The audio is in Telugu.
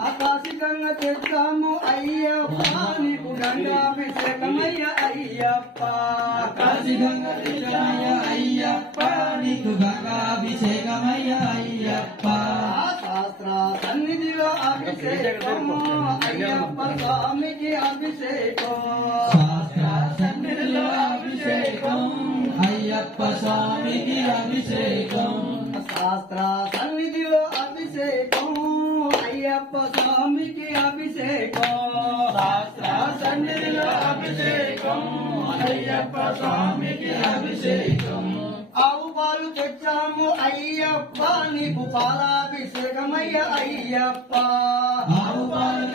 ఆకాశికంగా తెచ్చాము అయ్యప్ప నీకు గంగాభిషేకమయ్య అయ్యప్ప ఆకాశికంగా తెచ్చామయ్య అయ్యప్ప నీకు గంగాభిషేకమయ్య అయ్యప్ప శాస్త్ర సన్నిధిలో అభిషేకం అయ్యప్ప స్వామికి అభిషేకం శాస్త్ర సన్నిధిలో అభిషేకం అయ్యప్ప స్వామికి అభిషేకం శాస్త్ర సన్నిధిలో అభిషేకం అయ్యప్ప స్వామికి అభిషేకం శాస్త్ర సన్నిధిలో అభిషేకం అయ్యప్ప స్వామికి అభిషేకం ఆవు పాలు తెచ్చాము అయ్యప్ప నీకు పాలాభిషేకమయ్య అయ్యప్ప ఆవు పాలు